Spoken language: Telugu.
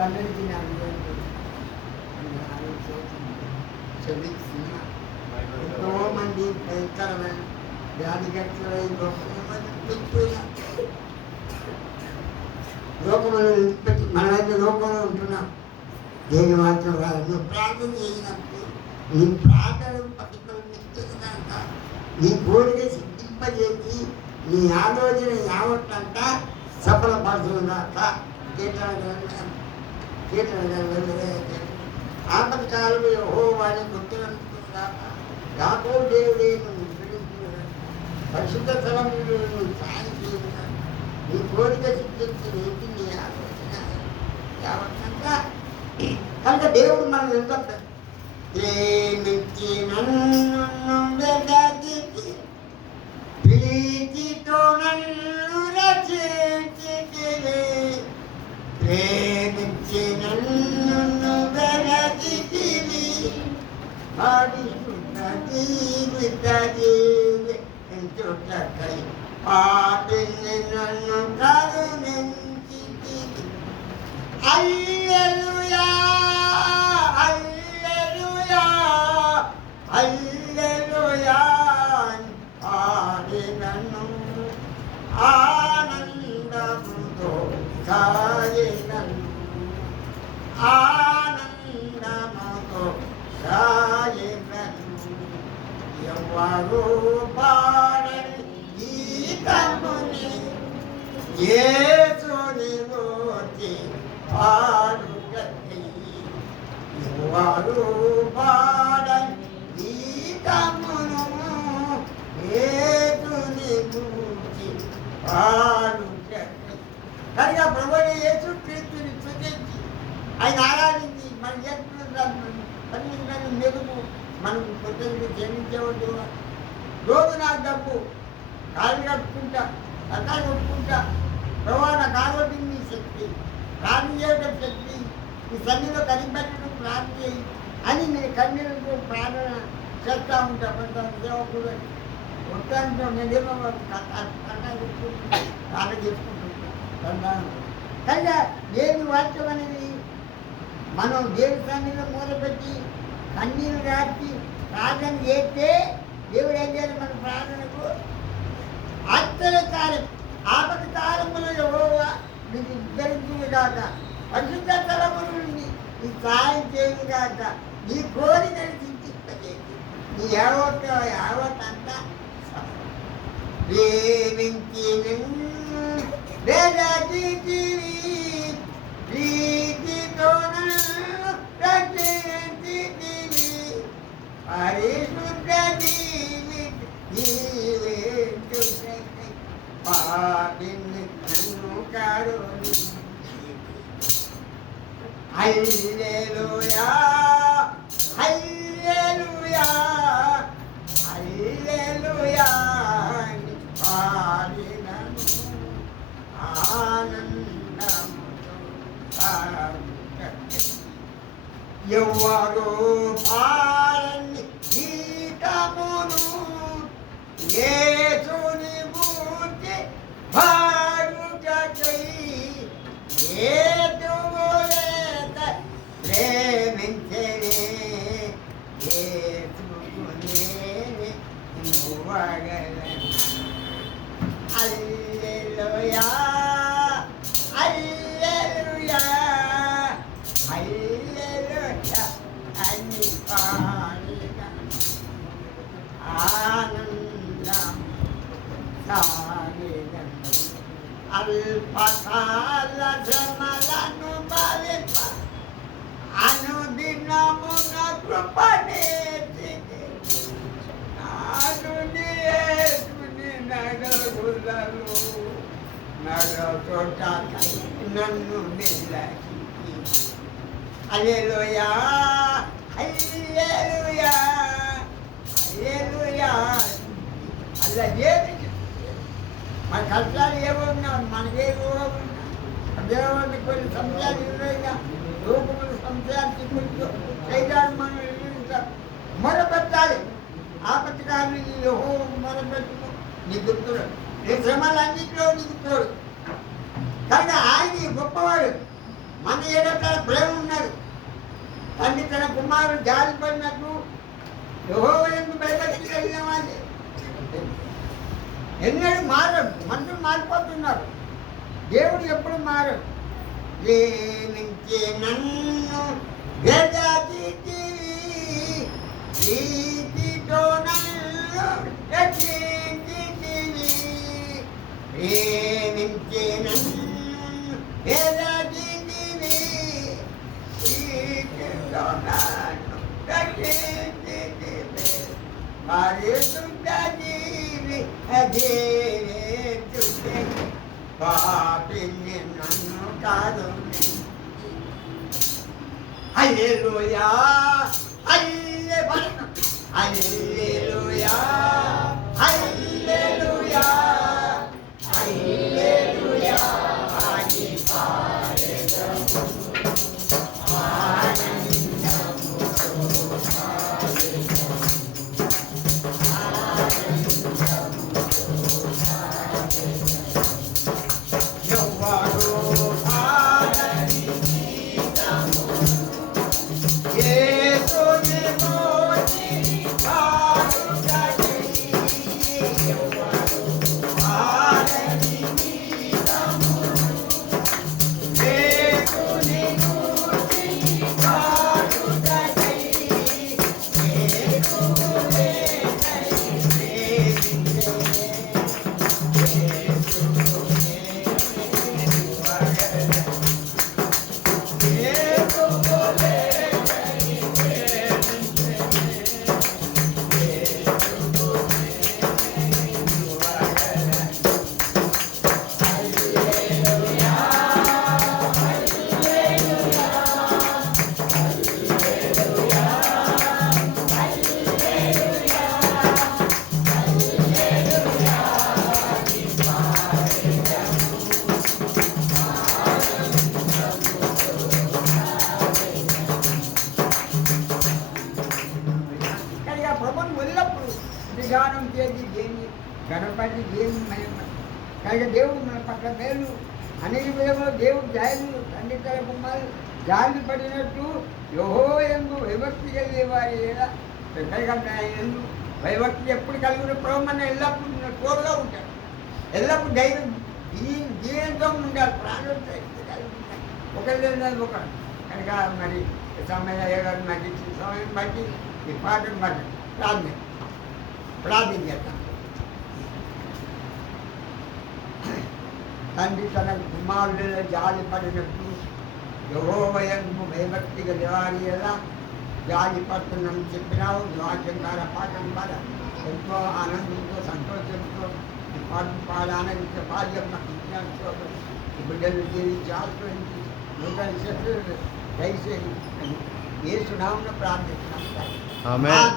వీటన్నిటికీ నాకు చెల్లిస్తున్నా. ఎంతో మంది భయంకరమైన వ్యాధిగ్రస్తులై లోకములను విడిచిపెట్టి మనమైతే లోకంలో ఉంటున్నాం. దేని మాత్రం రాదు. నువ్వు ప్రార్థన చేసినప్పుడు నీ ప్రార్థన పట్టుకున్నాక నీ కోరిక సిద్ధింపజేసి నీ ఆలోచన యావత్తంతా సఫలపడుతుందాక ఆపద కాలం యెహోవాని గుర్తునందుకున్నాక యాకోబు దేవుడే నువ్వు పరిశుద్ధ స్థలములో నువ్వు సాయం చేయగా నీ కోరిక సిద్ధించి నీ ఆలోచన యావత్తంతా. కనుక దేవుడు మనం ఎంత ప్రేమించి నన్ను వెదకి ప్రీతితో నన్ను రచించితివి, ప్రేమించి నన్ను వెదకితివి, పరిశుద్ధ జీవిత జీవించుటకై పాపిని నన్ను కరుణించితివి. హల్లెలూయా హల్లెలూయా హల్లెలూయా ఆడినను ఆనందముతో సాగినను, ఆనందముతో సాగినను. ఎవరు పాడని గీతముని యేసుని గూర్చి పాడుటకై, ఎవరు పాడని గీతమును యేసుని గూర్చి పాడుటకై. కనుక ప్రభువైన యేసుక్రీస్తుని స్తుతించి ఆయన ఆరాధించి మన చేస్తున్న మెరుగు మనకు కొత్తగా జన్మించవద్దు. రోజు నాకు డబ్బు కాలు కట్టుకుంటా, రకాలు కొట్టుకుంటా, ప్రభావ నాకు ఆరోగ్యం నీ శక్తి, ప్రార్థన చేయడం శక్తి, ఈ సన్నిధిలో కనిపెట్టడం ప్రార్థన చేయి అని నేను కన్నీళ్ళతో ప్రార్థన చేస్తూ ఉంటా. కొంత సేవకుడు మొత్తానికి నేనేమో ప్రార్థన చేసుకుంటుంటాను. కనుక దేవుని వాక్యం అనేది మనం దేవుని సన్నిధిలో మూలపెట్టి కన్నీళ్ళు రాసి ప్రార్థన చేస్తే దేవుడు ఏం చేయాలి? మన ప్రార్థనకు ఆశ్చర్యకాలం ఆపద కాలంలో యెహోవా మీకు ఉద్ధరించుగాక, పరిశుద్ధ స్థలముల నుండి నీ సాయం చేయుగాక, నీ కోరికను సిద్ధింపజేసి నీ యావత్తంతా ప్రేమించి ప్రీతితో పరిశుద్ధ జీవించుటకై పాపిని నన్ను కరుణించితివి. హల్లెలూయా హల్లెలూయా హల్లెలూయా అని పాడినను, ఆనందముతో పాడుటకై. ఎవరు పాడని గీతమును యేసుని గూర్చి పాడుటకై, హేతువు లేక ప్రేమించెనే యేసుకు నేనే ఇవ్వగలను. హల్లెలూయా హల్లెలూయా హల్లెలూయా అని పాడిన ఆనందం సాగినను. అల్పకాల శ్రమలను భరింప అనుదినమున కృపనేతిని, నాడు యేసుని నడుగులలో నడుచుటకై నన్ను నిలచి. హల్లెలూయా హల్లెలూయా హల్లెలూయా. అలా చేసి మన కష్టాలు ఏవో ఉన్నా మనకేవో ఉన్నా దేవుని కొన్ని సంశయాలు ఇవ్వగా లోకములు సంశయాలు తీసుకుంటూ చేయడానికి మనం మొరపెట్టాలి. ఆపత్కాలను యెహోవా మొరపెట్టుకో, నీ గుర్తుడు నీ శ్రమలన్నింటిలో నీకు తోడు. కనుక ఆయన గొప్పవాడు. మన ఏడట ప్రేమ ఉన్నది. తండ్రి తన కుమారుడు జారిపడినట్టు యెహోవా యందు భయభక్తి కలిగిన వాడే ఎన్నడూ మారడు. మనుషులు మారిపోతున్నారు, దేవుడు ఎప్పుడు మారడు. ప్రేమించే నన్ను ప్రీతితో నన్ను రక్షించితివి. ప్రేమించే నన్ను రక్షించితివి. ప్రీతితో నన్ను రక్షించితివి. పరిశుద్ధ జీవి అదేచుతే పాపిని నన్ను కాదు. హల్లెలూయా హల్లెలూయా హల్లెలూయా హల్లెలూయా ఆది పాడెదము ధ్యానం చేసి దేన్ని గణపతి దేన్ని మహిమ. కనుక దేవుడు మన పట్ల మేలు అనేక విధంలో దేవుడు జాయిలు తండ్రి తల కుమారు జాలి పడినట్టు యెహోవా యందు భయభక్తి కలిగే వారి ఎందు భయభక్తి ఎప్పుడు కలిగిన ప్రభువుని ఎల్లప్పుడు తోడుగా ఉంటాడు. ఎల్లప్పుడు ధైర్యం జీవంతో ఉండాలి. ప్రాణం కలిగి ఉంటాడు. ఒకళ్ళు ఒక కనుక మరి సమయం నాకు ఇచ్చిన సమయం బట్టి ఈ పాటను బట్టి ప్రార్థన చేద్దాం. తండ్రి తన కుమారుడిలో జాలి పడినట్టు యెహోవా యందు భయభక్తి కలిగి ఎలా జాలి పడుతుందని చెప్పినావు. వాక్యం ద్వారా పాఠం ద్వారా ఎంతో ఆనందంతో సంతోషంతో ఈ పాటను పాడి ఆనందించే బాధ్యం నాకు ఇచ్చిన బిడ్డలు జీవించి ఆశ్రయించి నూతన శక్తులు దయచేసి యేసు నామమున ప్రార్థిస్తున్నాం. ఆమేన్.